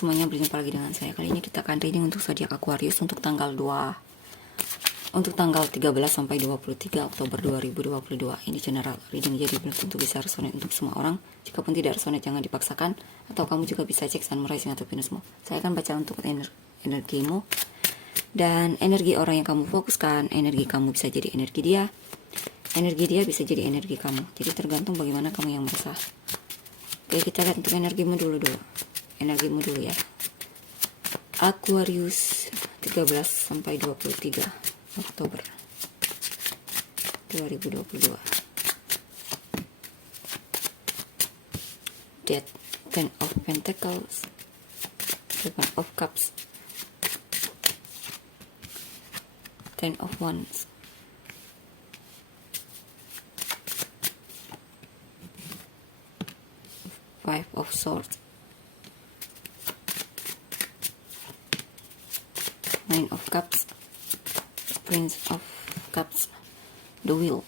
semuanya, berjumpa lagi dengan saya. Kali ini kita akan reading untuk zodiak Aquarius untuk tanggal 13 sampai 23 Oktober 2022. Ini general reading, jadi belum tentu bisa resonate untuk semua orang. Jikapun tidak resonate, jangan dipaksakan, atau kamu juga bisa cek Sun, Moon, Rising atau Venusmu. Saya akan baca untuk energimu dan energi orang yang kamu fokuskan. Energi kamu bisa jadi energi dia bisa jadi energi kamu. Jadi tergantung bagaimana kamu yang merasa. Oke, kita lihat untuk energimu dulu. Energimu dulu ya. Aquarius 13 sampai 23 Oktober 2022. Death, Ten of Pentacles, Seven of Cups, Ten of Wands, Five of Swords, Nine of Cups, Prince of Cups, The Wheel.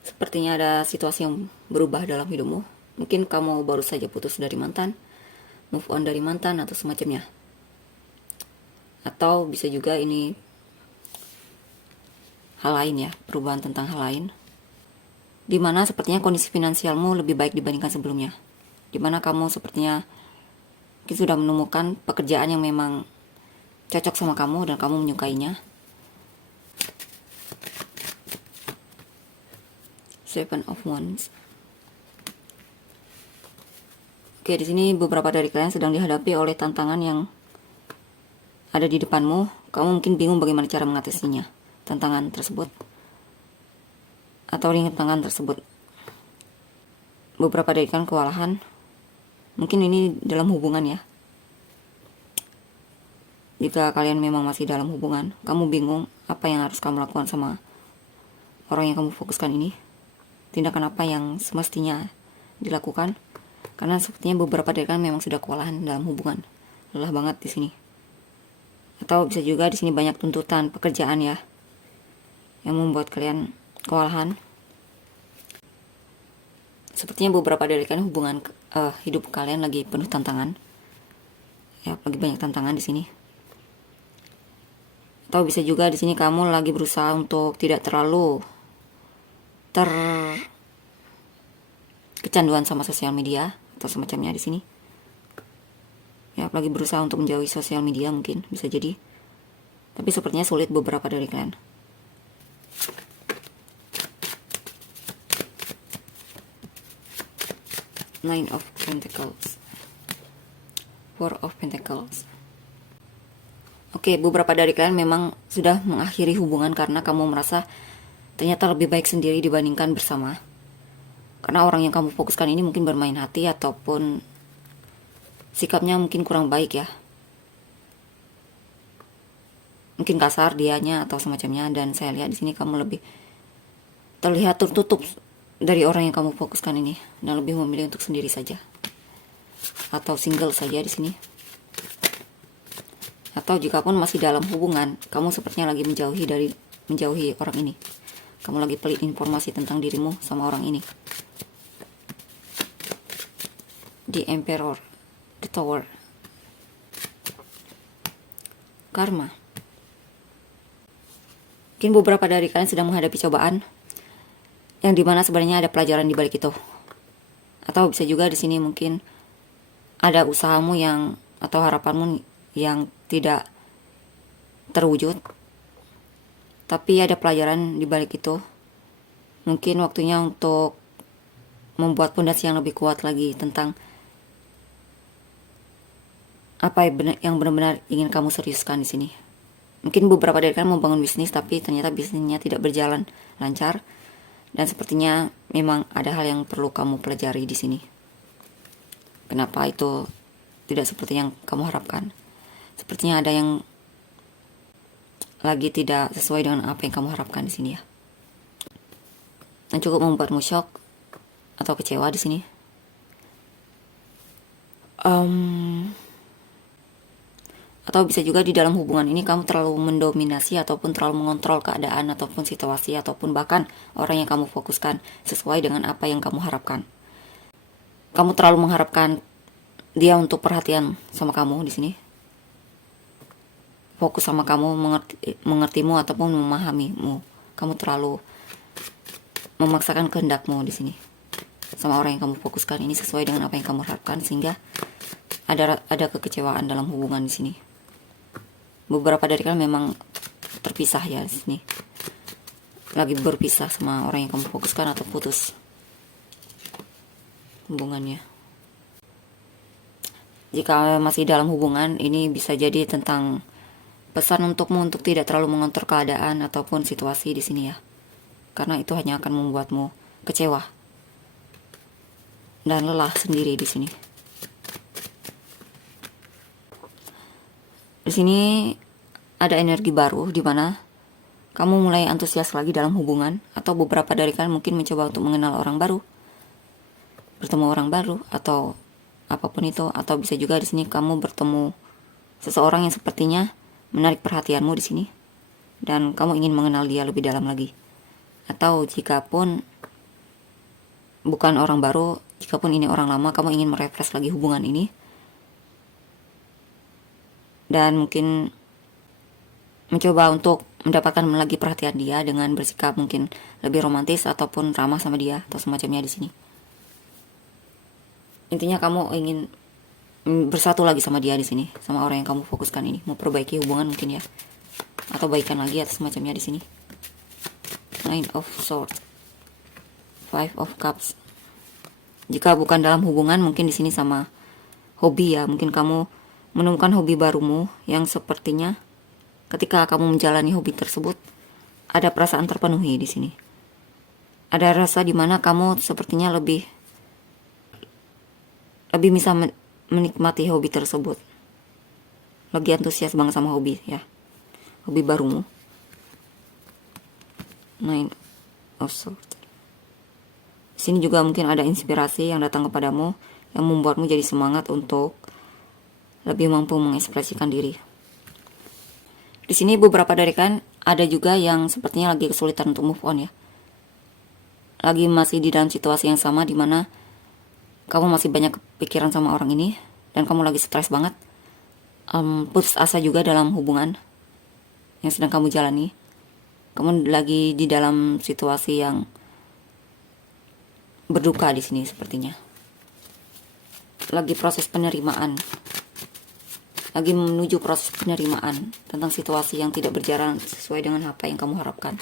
Sepertinya ada situasi yang berubah dalam hidupmu. Mungkin kamu baru saja putus dari mantan, move on dari mantan, atau semacamnya. Atau bisa juga ini hal lain ya, perubahan tentang hal lain. Dimana sepertinya kondisi finansialmu lebih baik dibandingkan sebelumnya. Dimana kamu sepertinya sudah menemukan pekerjaan yang memang cocok sama kamu dan kamu menyukainya. Seven of Wands. Oke, di sini beberapa dari kalian sedang dihadapi oleh tantangan yang ada di depanmu. Kamu mungkin bingung bagaimana cara mengatasinya, tantangan tersebut, atau rintangan tersebut. Beberapa dari kalian kewalahan. Mungkin ini dalam hubungan ya. Jika kalian memang masih dalam hubungan, kamu bingung apa yang harus kamu lakukan sama orang yang kamu fokuskan ini. Tindakan apa yang semestinya dilakukan? Karena sepertinya beberapa dari kalian memang sudah kewalahan dalam hubungan. Lelah banget di sini. Atau bisa juga di sini banyak tuntutan pekerjaan ya, yang membuat kalian kewalahan. Sepertinya beberapa dari kalian hidup kalian lagi penuh tantangan. Ya, lagi banyak tantangan di sini. Atau bisa juga di sini kamu lagi berusaha untuk tidak terlalu kecanduan sama sosial media atau semacamnya di sini. Ya, lagi berusaha untuk menjauhi sosial media mungkin, bisa jadi. Tapi sepertinya sulit beberapa dari kalian. Nine of Pentacles, Four of Pentacles. Oke, beberapa dari kalian memang sudah mengakhiri hubungan karena kamu merasa ternyata lebih baik sendiri dibandingkan bersama. Karena orang yang kamu fokuskan ini mungkin bermain hati ataupun sikapnya mungkin kurang baik ya. Mungkin kasar dianya atau semacamnya, dan saya lihat di sini kamu lebih terlihat tertutup dari orang yang kamu fokuskan ini dan lebih memilih untuk sendiri saja atau single saja di sini. Atau jikapun masih dalam hubungan, kamu sepertinya lagi menjauhi orang ini. Kamu lagi pelit informasi tentang dirimu sama orang ini. The Emperor, The Tower, Karma. Mungkin beberapa dari kalian sedang menghadapi cobaan yang dimana sebenarnya ada pelajaran di balik itu. Atau bisa juga di sini mungkin ada usahamu atau harapanmu yang tidak terwujud, tapi ada pelajaran di balik itu. Mungkin waktunya untuk membuat pondasi yang lebih kuat lagi tentang apa yang benar-benar ingin kamu seriuskan di sini. Mungkin beberapa dari kalian membangun bisnis, tapi ternyata bisnisnya tidak berjalan lancar. Dan sepertinya memang ada hal yang perlu kamu pelajari di sini. Kenapa itu tidak seperti yang kamu harapkan? Sepertinya ada yang lagi tidak sesuai dengan apa yang kamu harapkan di sini ya. Dan cukup membuatmu shock atau kecewa di sini. Atau bisa juga di dalam hubungan ini kamu terlalu mendominasi ataupun terlalu mengontrol keadaan ataupun situasi ataupun bahkan orang yang kamu fokuskan sesuai dengan apa yang kamu harapkan. Kamu terlalu mengharapkan dia untuk perhatian sama kamu di sini, fokus sama kamu, mengertimu ataupun memahamimu. Kamu terlalu memaksakan kehendakmu di sini sama orang yang kamu fokuskan ini sesuai dengan apa yang kamu harapkan, sehingga ada kekecewaan dalam hubungan di sini. Beberapa dari kalian memang terpisah ya di sini, lagi berpisah sama orang yang kamu fokuskan atau putus hubungannya. Jika masih dalam hubungan, ini bisa jadi tentang pesan untukmu untuk tidak terlalu mengontrol keadaan ataupun situasi di sini ya. Karena itu hanya akan membuatmu kecewa dan lelah sendiri di sini. Di sini ada energi baru di mana kamu mulai antusias lagi dalam hubungan, atau beberapa dari kalian mungkin mencoba untuk mengenal orang baru, bertemu orang baru atau apapun itu, atau bisa juga di sini kamu bertemu seseorang yang sepertinya menarik perhatianmu di sini dan kamu ingin mengenal dia lebih dalam lagi. Atau jika pun bukan orang baru, jika pun ini orang lama, kamu ingin merefresh lagi hubungan ini dan mungkin mencoba untuk mendapatkan lagi perhatian dia dengan bersikap mungkin lebih romantis ataupun ramah sama dia atau semacamnya di sini. Intinya kamu ingin bersatu lagi sama dia di sini, sama orang yang kamu fokuskan ini, memperbaiki hubungan mungkin ya, atau baikan lagi atau semacamnya di sini. Nine of Swords, Five of Cups. Jika bukan dalam hubungan, mungkin di sini sama hobi ya, mungkin kamu menemukan hobi barumu yang sepertinya ketika kamu menjalani hobi tersebut ada perasaan terpenuhi di sini. Ada rasa dimana kamu sepertinya lebih bisa menikmati hobi tersebut. Lagi antusias banget sama hobi ya, hobi barumu. Nine of Swords. Sini juga mungkin ada inspirasi yang datang kepadamu yang membuatmu jadi semangat untuk lebih mampu mengekspresikan diri. Di sini beberapa dari kalian ada juga yang sepertinya lagi kesulitan untuk move on ya. Lagi masih di dalam situasi yang sama di mana kamu masih banyak kepikiran sama orang ini dan kamu lagi stres banget. Putus asa juga dalam hubungan yang sedang kamu jalani. Kamu lagi di dalam situasi yang berduka di sini sepertinya. Lagi proses penerimaan. Lagi menuju proses penerimaan tentang situasi yang tidak berjalan sesuai dengan apa yang kamu harapkan.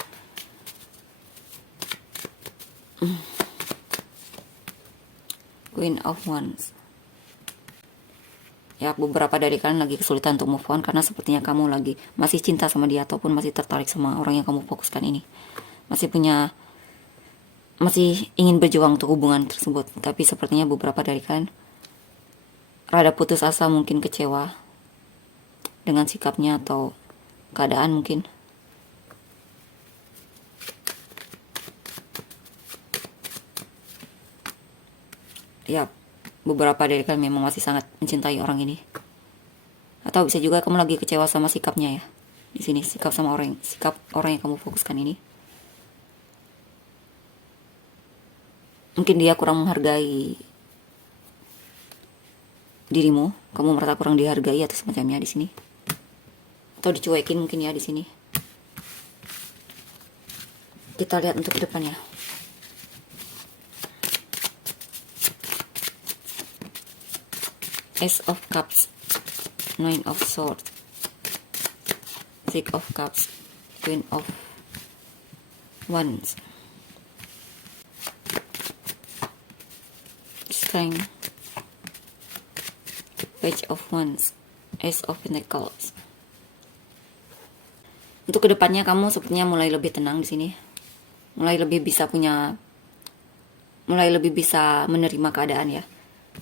Queen of Wands. Ya, beberapa dari kalian lagi kesulitan untuk move on karena sepertinya kamu lagi masih cinta sama dia ataupun masih tertarik sama orang yang kamu fokuskan ini. Masih ingin berjuang untuk hubungan tersebut, tapi sepertinya beberapa dari kalian rada putus asa, mungkin kecewa dengan sikapnya atau keadaan mungkin. Ya, beberapa dari kalian memang masih sangat mencintai orang ini. Atau bisa juga kamu lagi kecewa sama sikapnya ya. Di sini sikap orang yang kamu fokuskan ini. Mungkin dia kurang menghargai dirimu, kamu merasa kurang dihargai atau semacamnya di sini. Atau dicuekin mungkin ya di sini. Kita lihat untuk ke depannya. Ace of Cups, Nine of Swords, Six of Cups, Queen of Wands, Strength, Page of Wands, Ace of Pentacles. Untuk kedepannya kamu sepertinya mulai lebih tenang di sini, mulai lebih bisa menerima keadaan ya,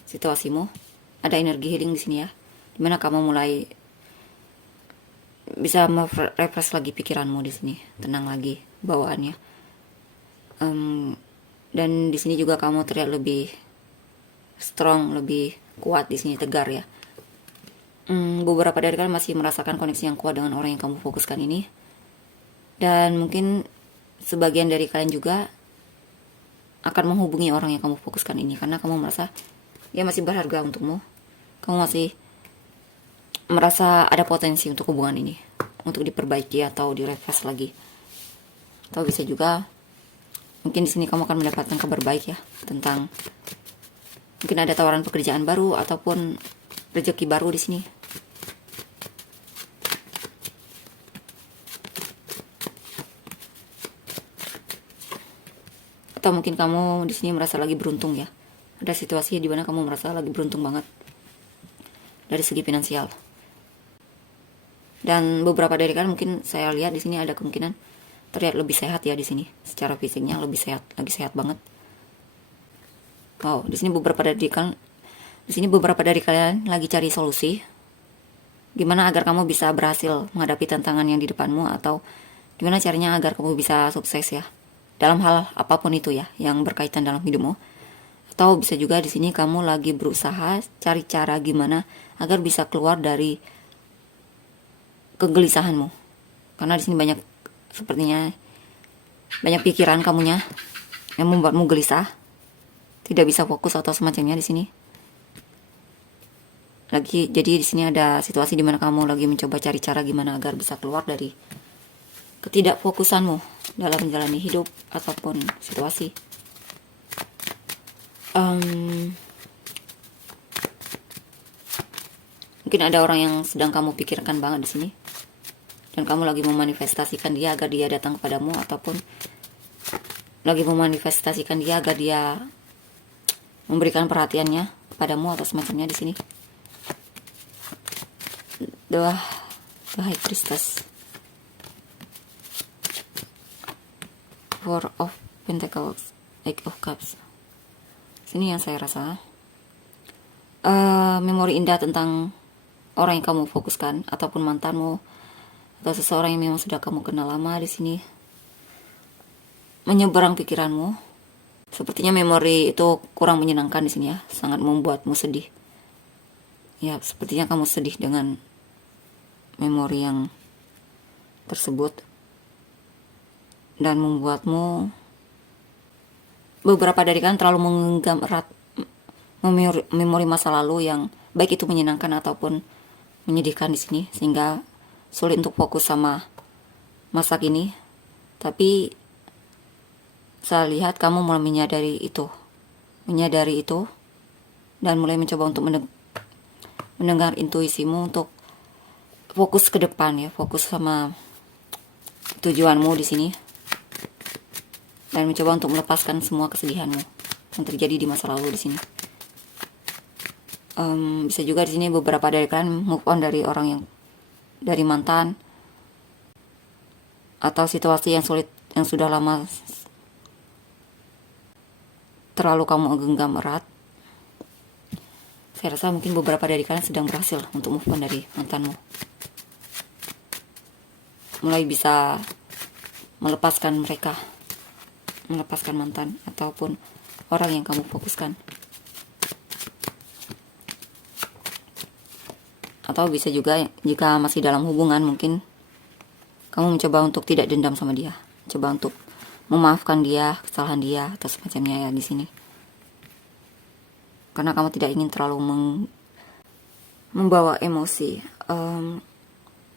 situasimu. Ada energi healing di sini ya, dimana kamu mulai bisa refresh lagi pikiranmu di sini, tenang lagi bawaannya. Dan di sini juga kamu terlihat lebih strong, lebih kuat di sini, tegar ya. Beberapa dari kalian masih merasakan koneksi yang kuat dengan orang yang kamu fokuskan ini, dan mungkin sebagian dari kalian juga akan menghubungi orang yang kamu fokuskan ini karena kamu merasa dia masih berharga untukmu kamu masih merasa ada potensi untuk hubungan ini untuk diperbaiki atau direfresh lagi. Atau bisa juga mungkin di sini kamu akan mendapatkan kabar baik ya, tentang mungkin ada tawaran pekerjaan baru ataupun rezeki baru di sini. Atau mungkin kamu di sini merasa lagi beruntung ya. Ada situasi di mana kamu merasa lagi beruntung banget dari segi finansial. Dan beberapa dari kalian mungkin saya lihat di sini ada kemungkinan terlihat lebih sehat ya di sini. Secara fisiknya lebih sehat, lagi sehat banget. Wow, di sini beberapa dari kalian lagi cari solusi gimana agar kamu bisa berhasil menghadapi tantangan yang di depanmu, atau gimana caranya agar kamu bisa sukses ya dalam hal apapun itu ya yang berkaitan dalam hidupmu. Atau bisa juga di sini kamu lagi berusaha cari cara gimana agar bisa keluar dari kegelisahanmu, karena di sini sepertinya banyak pikiran kamunya yang membuatmu gelisah, tidak bisa fokus atau semacamnya di sini. Jadi di sini ada situasi di mana kamu lagi mencoba cari cara gimana agar bisa keluar dari ketidakfokusanmu dalam menjalani hidup ataupun situasi. Mungkin ada orang yang sedang kamu pikirkan banget di sini, dan kamu lagi memanifestasikan dia agar dia datang kepadamu, ataupun lagi memanifestasikan dia agar dia memberikan perhatiannya kepadamu atau semacamnya di sini. The High Priestess, Four of Pentacles, Eight of Cups. Sini yang saya rasa memori indah tentang orang yang kamu fokuskan ataupun mantanmu atau seseorang yang memang sudah kamu kenal lama di sini menyeberang pikiranmu. Sepertinya memori itu kurang menyenangkan di sini ya, sangat membuatmu sedih. Ya, sepertinya kamu sedih dengan memori yang tersebut dan membuatmu, beberapa dari kalian terlalu menggenggam erat memori masa lalu yang baik itu menyenangkan ataupun menyedihkan di sini, sehingga sulit untuk fokus sama masa kini. Tapi saya lihat kamu mulai menyadari itu dan mulai mencoba untuk mendengar intuisimu untuk fokus ke depan ya, fokus sama tujuanmu di sini, dan mencoba untuk melepaskan semua kesedihanmu yang terjadi di masa lalu di sini. Bisa juga di sini beberapa dari kalian move on dari dari mantan atau situasi yang sulit yang sudah lama terlalu kamu genggam erat. Saya rasa mungkin beberapa dari kalian sedang berhasil untuk move on dari mantanmu, mulai bisa melepaskan mantan ataupun orang yang kamu fokuskan. Atau bisa juga jika masih dalam hubungan, mungkin kamu mencoba untuk tidak dendam sama dia, coba untuk memaafkan dia, kesalahan dia atau semacamnya ya di sini. Karena kamu tidak ingin terlalu membawa emosi,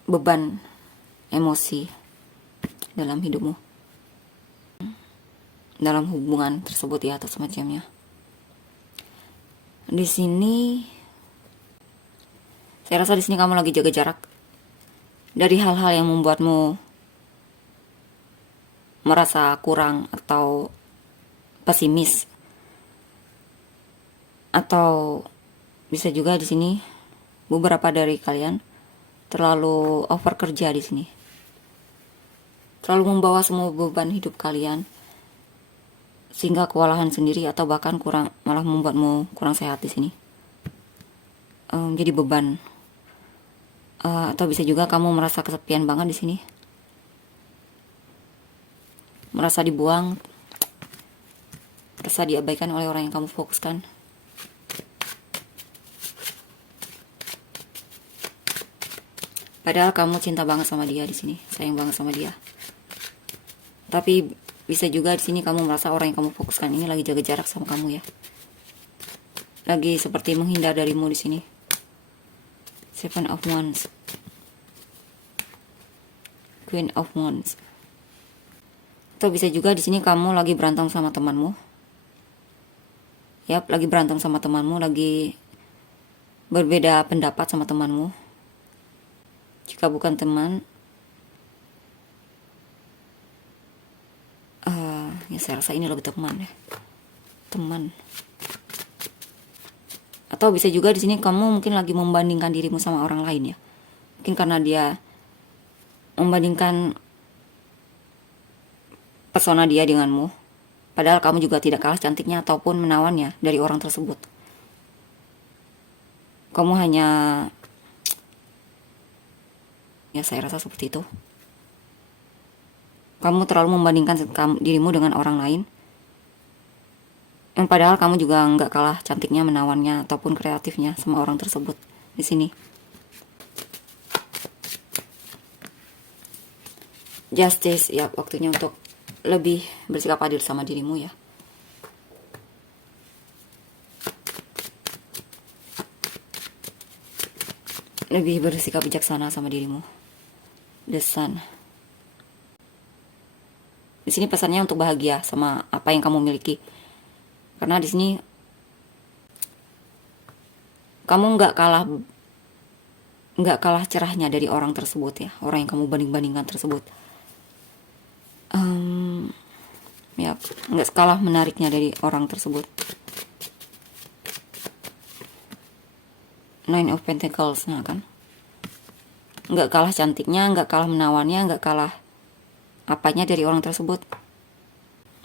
beban emosi dalam hidupmu, dalam hubungan tersebut ya atau semacamnya. Di sini saya rasa di sini kamu lagi jaga jarak dari hal-hal yang membuatmu merasa kurang atau pesimis. Atau bisa juga di sini beberapa dari kalian terlalu over kerja di sini, terlalu membawa semua beban hidup kalian sehingga kewalahan sendiri, atau bahkan malah membuatmu kurang sehat di sini. Jadi beban. Atau bisa juga kamu merasa kesepian banget di sini, merasa dibuang, merasa diabaikan oleh orang yang kamu fokuskan. Padahal kamu cinta banget sama dia di sini, sayang banget sama dia. Tapi bisa juga di sini kamu merasa orang yang kamu fokuskan ini lagi jaga jarak sama kamu ya, lagi seperti menghindar darimu di sini. Seven of Wands, Queen of Wands. Atau bisa juga di sini kamu lagi berantem sama temanmu. Yap, lagi berantem sama temanmu, lagi berbeda pendapat sama temanmu. Jika bukan teman, ya saya rasa ini lebih teman ya. Teman. Atau bisa juga di sini kamu mungkin lagi membandingkan dirimu sama orang lain ya. Mungkin karena dia membandingkan persona dia denganmu, padahal kamu juga tidak kalah cantiknya ataupun menawannya dari orang tersebut. Kamu hanya, ya saya rasa seperti itu. Kamu terlalu membandingkan dirimu dengan orang lain, yang padahal kamu juga nggak kalah cantiknya, menawannya ataupun kreatifnya sama orang tersebut di sini. Justice, ya waktunya untuk lebih bersikap adil sama dirimu ya. Lebih bersikap bijaksana sama dirimu. The Sun. Di sini pesannya untuk bahagia sama apa yang kamu miliki. Karena di sini kamu nggak kalah cerahnya dari orang tersebut ya, orang yang kamu banding-bandingkan tersebut. Ya, nggak kalah menariknya dari orang tersebut. Nine of Pentacles, nah kan, nggak kalah cantiknya, nggak kalah menawannya, nggak kalah apanya dari orang tersebut.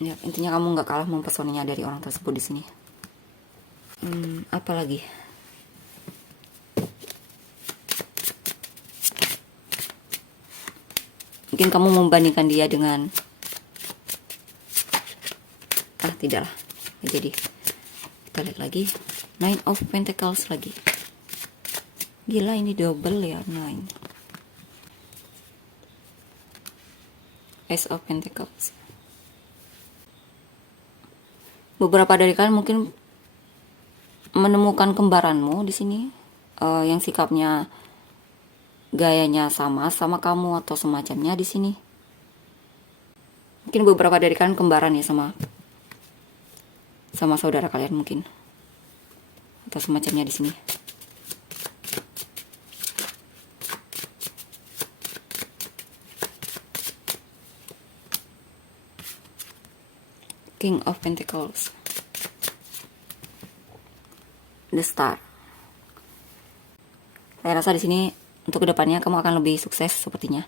Ya, intinya kamu nggak kalah mempesonanya dari orang tersebut di sini. Apa lagi? Mungkin kamu membandingkan dia dengan, tidaklah. Jadi kita lihat lagi, Nine of Pentacles lagi. Gila, ini double ya, nine. Ace of Pentacles. Beberapa dari kalian mungkin menemukan kembaranmu di sini, yang sikapnya, gayanya sama kamu atau semacamnya di sini. Mungkin beberapa dari kalian kembaran ya sama saudara kalian mungkin, atau semacamnya di sini. King of Pentacles, The Star. Saya rasa di sini untuk kedepannya kamu akan lebih sukses sepertinya.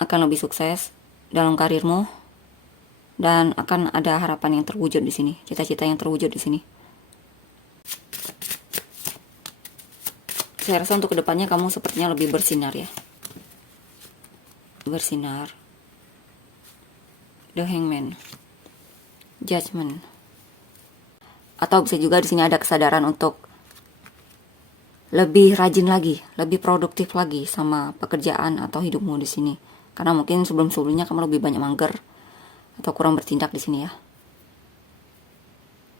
Akan lebih sukses dalam karirmu. Dan akan ada harapan yang terwujud di sini, cita-cita yang terwujud di sini. Saya rasa untuk kedepannya kamu sepertinya lebih bersinar ya, bersinar. The Hangman, Judgment. Atau bisa juga di sini ada kesadaran untuk lebih rajin lagi, lebih produktif lagi sama pekerjaan atau hidupmu di sini. Karena mungkin sebelum-sebelumnya kamu lebih banyak mager atau kurang bertindak di sini ya.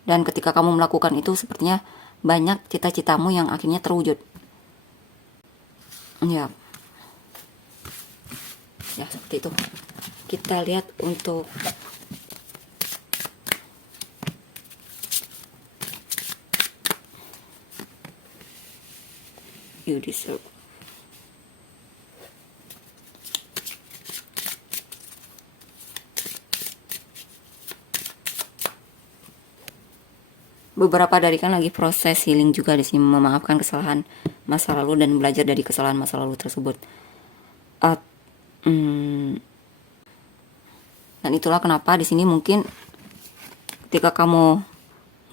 Dan ketika kamu melakukan itu, sepertinya banyak cita-citamu yang akhirnya terwujud. Ya, seperti itu. Kita lihat untuk You Deserve. Beberapa dari kan lagi proses healing juga di sini, memaafkan kesalahan masa lalu dan belajar dari kesalahan masa lalu tersebut. Dan itulah kenapa di sini mungkin ketika kamu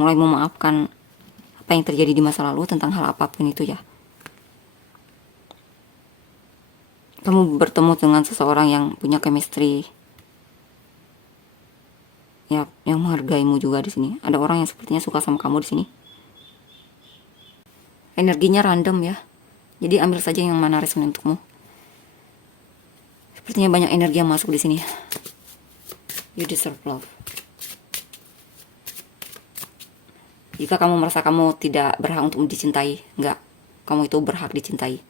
mulai memaafkan apa yang terjadi di masa lalu tentang hal apapun itu ya, kamu bertemu dengan seseorang yang punya chemistry, ya, yang menghargaimu juga di sini. Ada orang yang sepertinya suka sama kamu di sini. Energinya random ya. Jadi ambil saja yang mana resonan untukmu. Sepertinya banyak energi yang masuk di sini. You Deserve Love. Jika kamu merasa kamu tidak berhak untuk dicintai, enggak, kamu itu berhak dicintai.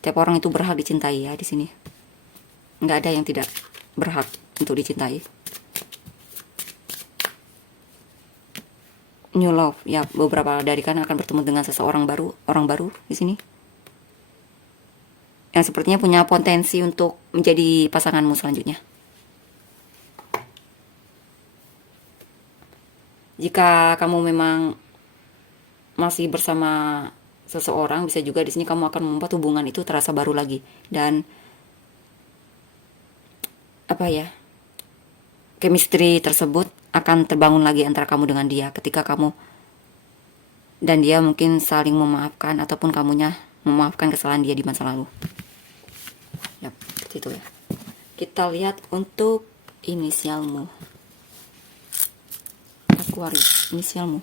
Tiap orang itu berhak dicintai ya di sini. Enggak ada yang tidak berhak untuk dicintai. New love, ya beberapa dari kan akan bertemu dengan seseorang baru, orang baru di sini. Yang sepertinya punya potensi untuk menjadi pasanganmu selanjutnya. Jika kamu memang masih bersama seseorang, bisa juga di sini kamu akan membuat hubungan itu terasa baru lagi, dan chemistry tersebut akan terbangun lagi antara kamu dengan dia ketika kamu dan dia mungkin saling memaafkan ataupun kamunya memaafkan kesalahan dia di masa lalu. Ya, seperti itu ya. Kita lihat untuk inisialmu. Aquarius, inisialmu.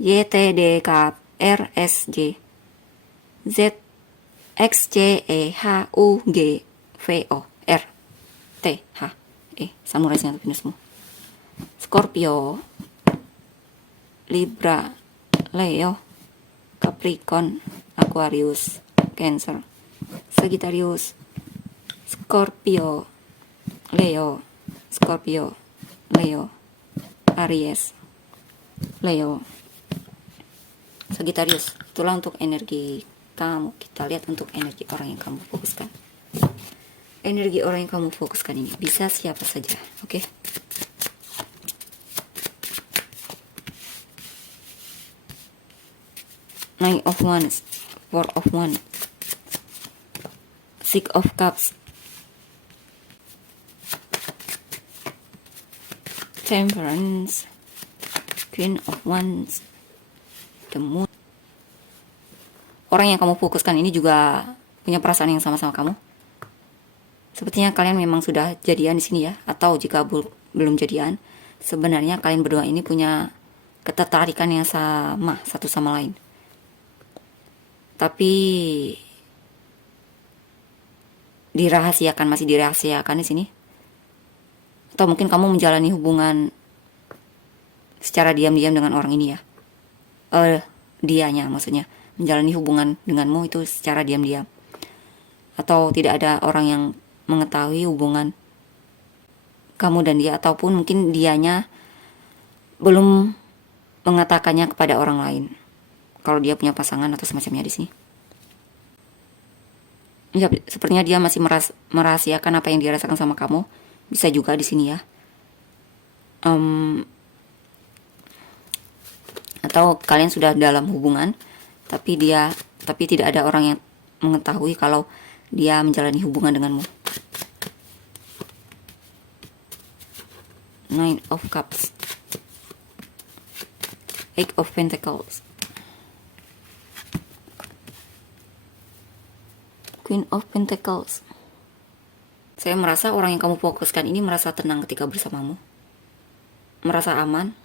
Y, T, D, K, R, S, J, Z, X, C, E, H, U, G, V, O, R, T, H, E. Sun, Moon, Rising, atau Venusmu. Scorpio, Libra, Leo, Capricorn, Aquarius, Cancer, Sagittarius, Scorpio, Leo, Scorpio, Leo, Aries, Leo, Sagittarius. Itulah untuk energi kamu. Kita lihat untuk energi orang yang kamu fokuskan. Energi orang yang kamu fokuskan ini bisa siapa saja, oke? Nine of Wands, Four of Wands, Six of Cups, Temperance, Queen of Wands, The Moon. Orang yang kamu fokuskan ini juga punya perasaan yang sama-sama kamu. Sepertinya kalian memang sudah jadian di sini ya, atau jika belum jadian, sebenarnya kalian berdua ini punya ketertarikan yang sama satu sama lain. Tapi masih dirahasiakan di sini. Atau mungkin kamu menjalani hubungan secara diam-diam dengan orang ini ya. Dianya maksudnya menjalani hubungan denganmu itu secara diam-diam. Atau tidak ada orang yang mengetahui hubungan kamu dan dia, ataupun mungkin dianya belum mengatakannya kepada orang lain kalau dia punya pasangan atau semacamnya di sini. Ya, sepertinya dia masih merahasiakan apa yang dia rasakan sama kamu. Bisa juga di sini ya. Atau kalian sudah dalam hubungan, tapi tidak ada orang yang mengetahui kalau dia menjalani hubungan denganmu. Nine of Cups, Eight of Pentacles, Queen of Pentacles. Saya merasa orang yang kamu fokuskan ini merasa tenang ketika bersamamu, merasa aman.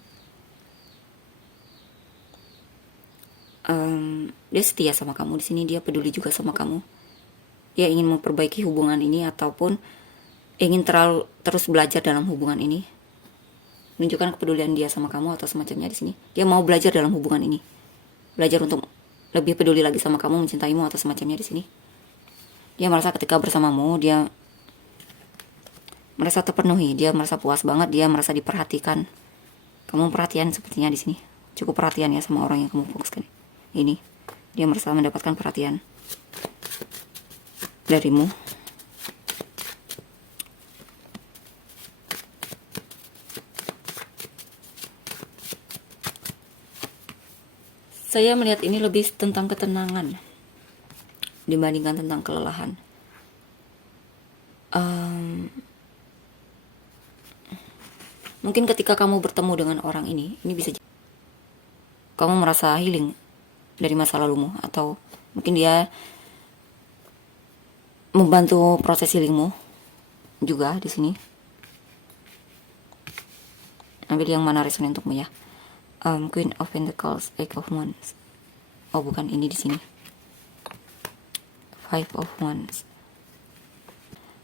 Dia setia sama kamu di sini, dia peduli juga sama kamu. Dia ingin memperbaiki hubungan ini ataupun ingin terus belajar dalam hubungan ini. Menunjukkan kepedulian dia sama kamu atau semacamnya di sini. Dia mau belajar dalam hubungan ini, belajar untuk lebih peduli lagi sama kamu, mencintaimu atau semacamnya di sini. Dia merasa ketika bersamamu dia merasa terpenuhi, dia merasa puas banget, dia merasa diperhatikan. Kamu perhatian sepertinya di sini, cukup perhatian ya sama orang yang kamu fokuskan ini. Dia merasa mendapatkan perhatian darimu. Saya melihat ini lebih tentang ketenangan dibandingkan tentang kelelahan. Mungkin ketika kamu bertemu dengan orang ini bisa kamu merasa healing dari masa lalumu, atau mungkin dia membantu proses healingmu juga di sini. Ambil yang mana resonan untukmu ya. Queen of Pentacles, Eight of Wands. Oh bukan, ini di sini. Five of Wands.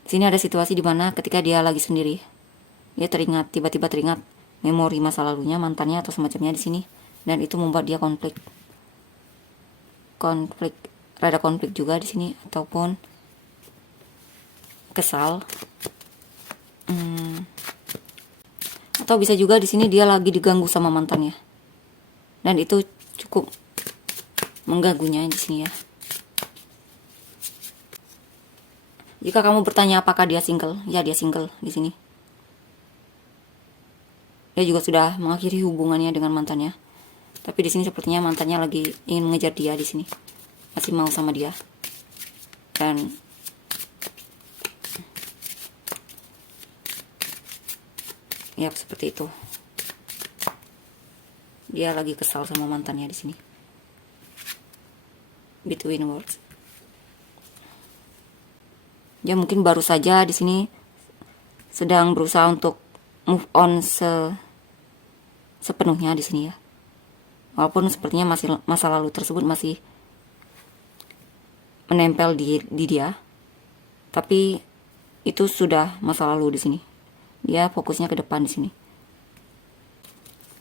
Di sini ada situasi di mana ketika dia lagi sendiri, dia tiba-tiba teringat memori masa lalunya, mantannya atau semacamnya di sini. dan itu membuat dia rada konflik juga di sini, ataupun kesal. Atau bisa juga di sini dia lagi diganggu sama mantannya, dan itu cukup mengganggunya di sini ya. Jika kamu bertanya apakah dia single, ya dia single di sini. Dia juga sudah mengakhiri hubungannya dengan mantannya. Tapi di sini sepertinya mantannya lagi ingin mengejar dia di sini. Masih mau sama dia. Dan ya seperti itu. Dia lagi kesal sama mantannya di sini. Between words. Dia mungkin baru saja di sini sedang berusaha untuk move on sepenuhnya di sini ya. Walaupun sepertinya masa lalu tersebut masih menempel di dia, tapi itu sudah masa lalu di sini. Dia fokusnya ke depan di sini.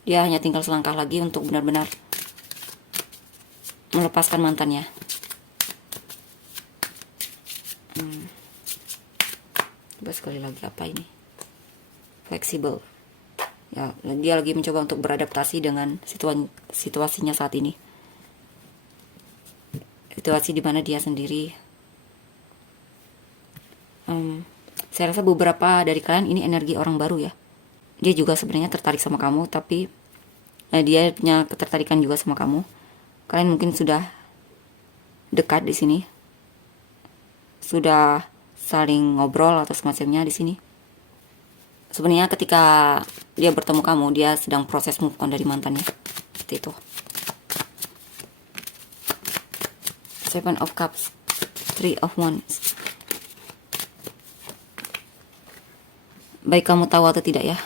Dia hanya tinggal selangkah lagi untuk benar-benar melepaskan mantannya. Coba sekali lagi, apa ini? Fleksibel. Ya, dia lagi mencoba untuk beradaptasi dengan situasinya saat ini. Situasi di mana dia sendiri. Saya rasa beberapa dari kalian ini energi orang baru ya. Dia juga sebenarnya tertarik sama kamu, tapi dia punya ketertarikan juga sama kamu. Kalian mungkin sudah dekat di sini, sudah saling ngobrol atau semacamnya di sini. Sebenarnya ketika dia bertemu kamu, dia sedang proses move on dari mantannya. Seperti itu. Seven of Cups, Three of Wands. Baik kamu tahu atau tidak ya.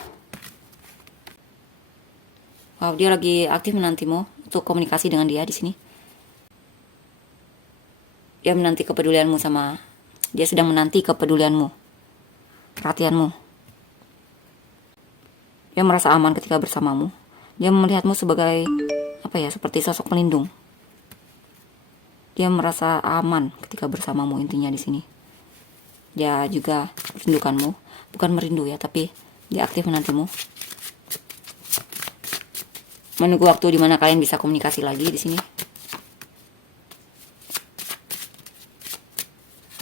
Wow, dia lagi aktif menantimu untuk komunikasi dengan dia di sini. Dia menanti kepedulianmu dia sedang menanti kepedulianmu, perhatianmu. Dia merasa aman ketika bersamamu. Dia melihatmu sebagai seperti sosok pelindung. Dia merasa aman ketika bersamamu, intinya di sini. Dia juga merindukanmu, bukan merindu ya, tapi dia aktif menantimu. Menunggu waktu di mana kalian bisa komunikasi lagi di sini.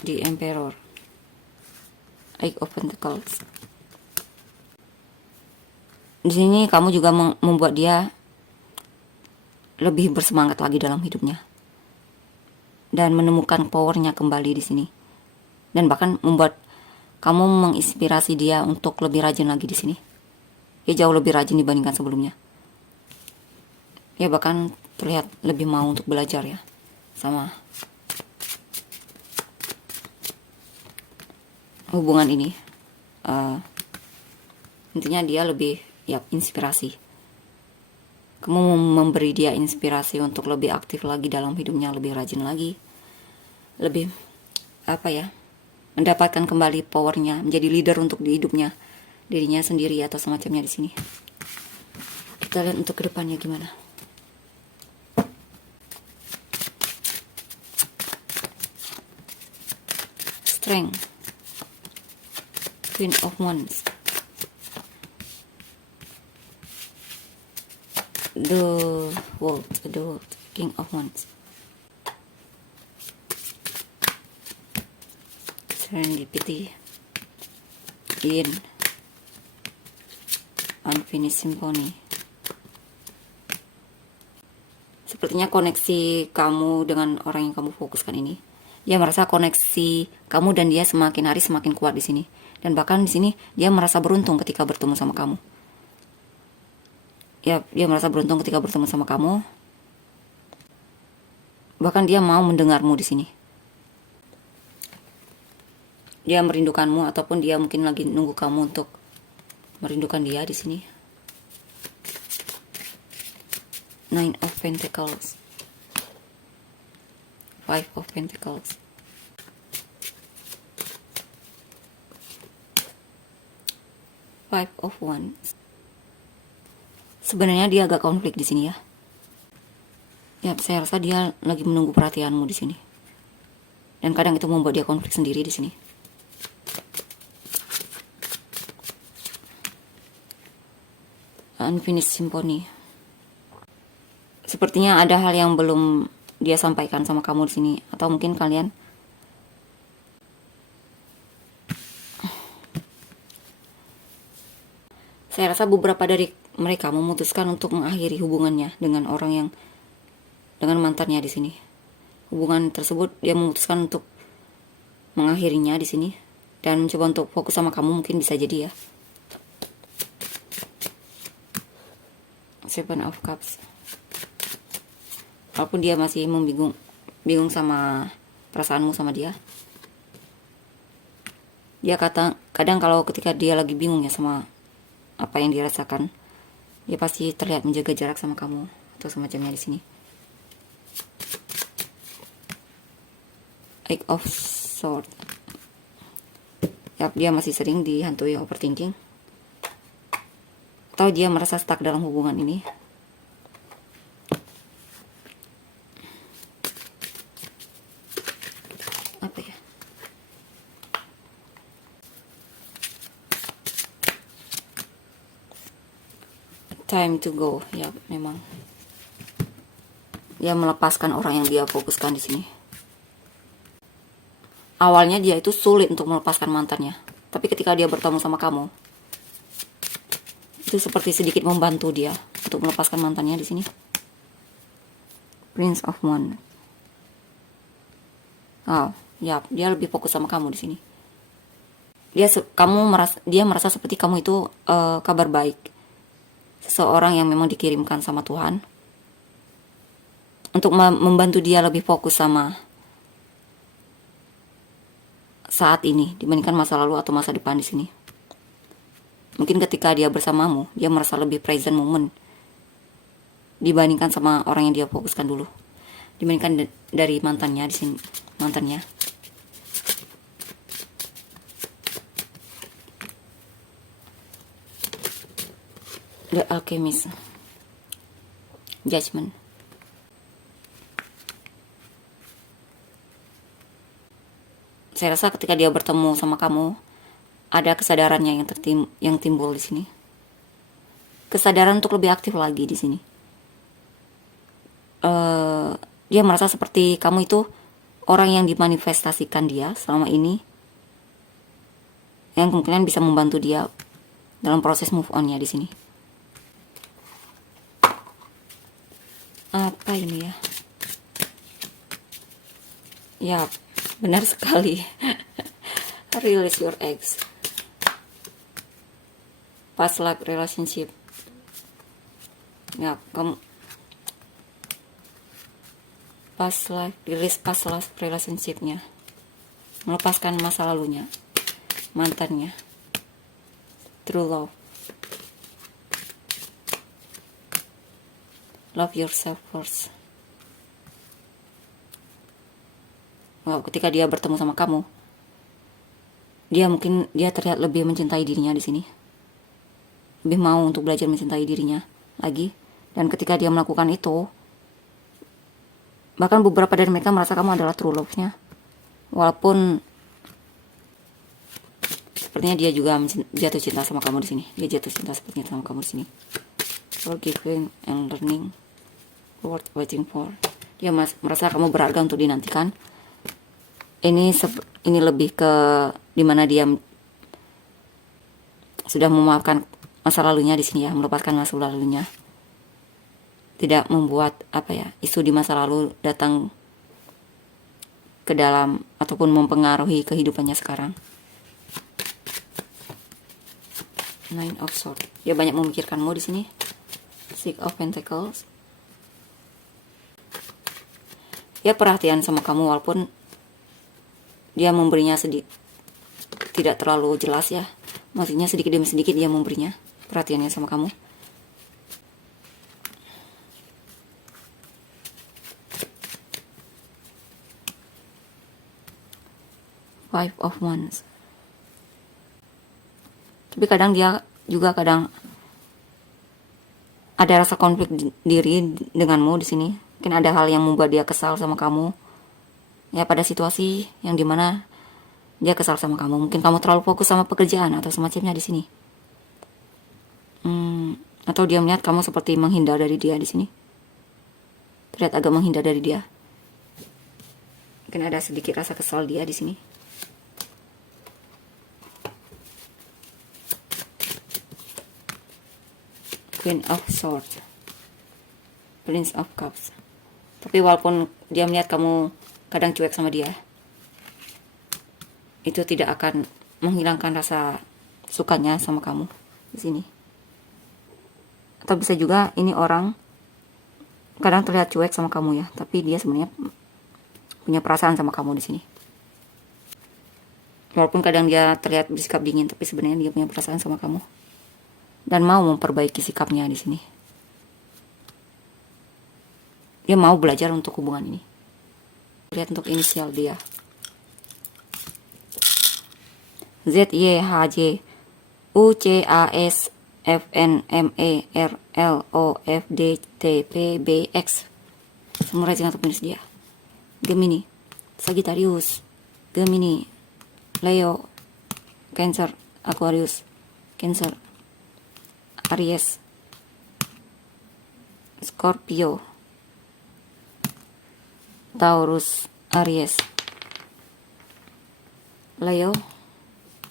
The Emperor, Eight of Pentacles. Di sini kamu juga membuat dia lebih bersemangat lagi dalam hidupnya, dan menemukan powernya kembali di sini, dan bahkan membuat kamu menginspirasi dia untuk lebih rajin lagi di sini. Dia jauh lebih rajin dibandingkan sebelumnya. Dia bahkan terlihat lebih mau untuk belajar ya sama hubungan ini. Intinya dia lebih inspirasi. Kamu memberi dia inspirasi untuk lebih aktif lagi dalam hidupnya, lebih rajin lagi, lebih mendapatkan kembali powernya, menjadi leader untuk di hidupnya, dirinya sendiri atau semacamnya di sini. Kita lihat untuk kedepannya gimana. Strength, Queen of Wands, the World, King of Wands, Serendipity, Unfinished Symphony. Sepertinya koneksi kamu dengan orang yang kamu fokuskan ini, dia merasa koneksi kamu dan dia semakin hari semakin kuat di sini. Dan bahkan di sini dia merasa beruntung ketika bertemu sama kamu. Ya, dia merasa beruntung ketika bertemu sama kamu. Bahkan dia mau mendengarmu di sini. Dia merindukanmu, ataupun dia mungkin lagi nunggu kamu untuk merindukan dia di sini. Nine of Pentacles, Five of Pentacles, Five of Wands. Sebenarnya dia agak konflik di sini ya. Ya, saya rasa dia lagi menunggu perhatianmu di sini. Dan kadang itu membuat dia konflik sendiri di sini. Unfinished Symphony. Sepertinya ada hal yang belum dia sampaikan sama kamu di sini, atau mungkin kalian saya rasa beberapa dari mereka memutuskan untuk mengakhiri hubungannya dengan mantannya di sini. Hubungan tersebut dia memutuskan untuk mengakhirinya di sini dan mencoba untuk fokus sama kamu, mungkin bisa jadi ya. Seven of Cups. Walaupun dia masih bingung sama perasaanmu sama dia. Dia kadang kalau ketika dia lagi bingung ya sama apa yang dia rasakan, dia pasti terlihat menjaga jarak sama kamu atau semacamnya di sini. Eight of Swords. Ya, dia masih sering dihantui overthinking. Atau dia merasa stuck dalam hubungan ini. Apa ya? Time to go. Ya, memang. Dia melepaskan orang yang dia fokuskan di sini. Awalnya dia itu sulit untuk melepaskan mantannya, tapi ketika dia bertemu sama kamu, itu seperti sedikit membantu dia untuk melepaskan mantannya di sini. Prince of Wands. Oh, ya, dia lebih fokus sama kamu di sini. Dia merasa seperti kamu itu kabar baik, seseorang yang memang dikirimkan sama Tuhan untuk membantu dia lebih fokus sama saat ini dibandingkan masa lalu atau masa depan di sini. Mungkin ketika dia bersamamu, dia merasa lebih present moment dibandingkan sama orang yang dia fokuskan dulu, dibandingkan dari mantannya di sini, mantannya. The Alchemist. Judgment. Saya rasa ketika dia bertemu sama kamu, ada kesadarannya yang timbul di sini. Kesadaran untuk lebih aktif lagi di sini. Dia merasa seperti kamu itu orang yang dimanifestasikan dia selama ini, yang kemungkinan bisa membantu dia dalam proses move on-nya di sini. Apa ini ya? Ya, benar sekali. Release your ex. Past life relationship. Ya, kamu release past life relationshipnya, melepaskan masa lalunya, mantannya. True love. Love yourself first. Wow, ketika dia bertemu sama kamu, dia terlihat lebih mencintai dirinya di sini. Lebih mau untuk belajar mencintai dirinya lagi. Dan ketika dia melakukan itu, bahkan beberapa dari mereka merasa kamu adalah true love-nya. Walaupun sepertinya dia juga jatuh cinta sama kamu di sini. Dia jatuh cinta sepertinya sama kamu di sini. Forgiving and learning, worth waiting for. Dia merasa kamu berharga untuk dinantikan. Ini lebih ke dimana dia sudah memaafkan masa lalunya di sini ya, melepaskan masa lalunya, tidak membuat isu di masa lalu datang ke dalam ataupun mempengaruhi kehidupannya sekarang. Nine of Swords. Dia banyak memikirkanmu di sini. Six of Pentacles. Dia perhatian sama kamu walaupun dia memberinya tidak terlalu jelas ya. Maksudnya sedikit demi sedikit dia memberinya perhatiannya sama kamu. Five of Wands. Tapi kadang dia ada rasa konflik diri denganmu di sini. Mungkin ada hal yang membuat dia kesal sama kamu. Ya, pada situasi yang dimana dia kesal sama kamu. Mungkin kamu terlalu fokus sama pekerjaan atau semacamnya di sini. Atau dia melihat kamu seperti menghindar dari dia di sini. Terlihat agak menghindar dari dia. Mungkin ada sedikit rasa kesal dia di sini. Queen of Swords, Prince of Cups. Tapi walaupun dia melihat kamu kadang cuek sama dia, itu tidak akan menghilangkan rasa sukanya sama kamu di sini. Atau bisa juga ini orang kadang terlihat cuek sama kamu ya, tapi dia sebenarnya punya perasaan sama kamu di sini. Walaupun kadang dia terlihat bersikap dingin, tapi sebenarnya dia punya perasaan sama kamu dan mau memperbaiki sikapnya di sini. Dia mau belajar untuk hubungan ini. Lihat untuk inisial dia. Z Y H J U C A S F N M E R L O F D T P B X. Semua rising atau penulis dia. Gemini, Sagittarius, Gemini, Leo, Cancer, Aquarius, Cancer, Aries, Scorpio, Taurus, Aries, Leo,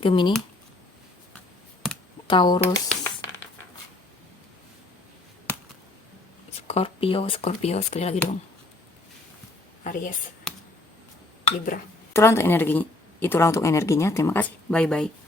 Gemini, Taurus, Scorpio, sekali lagi dong, Aries, Libra. Itulah untuk energinya. Terima kasih. Bye bye.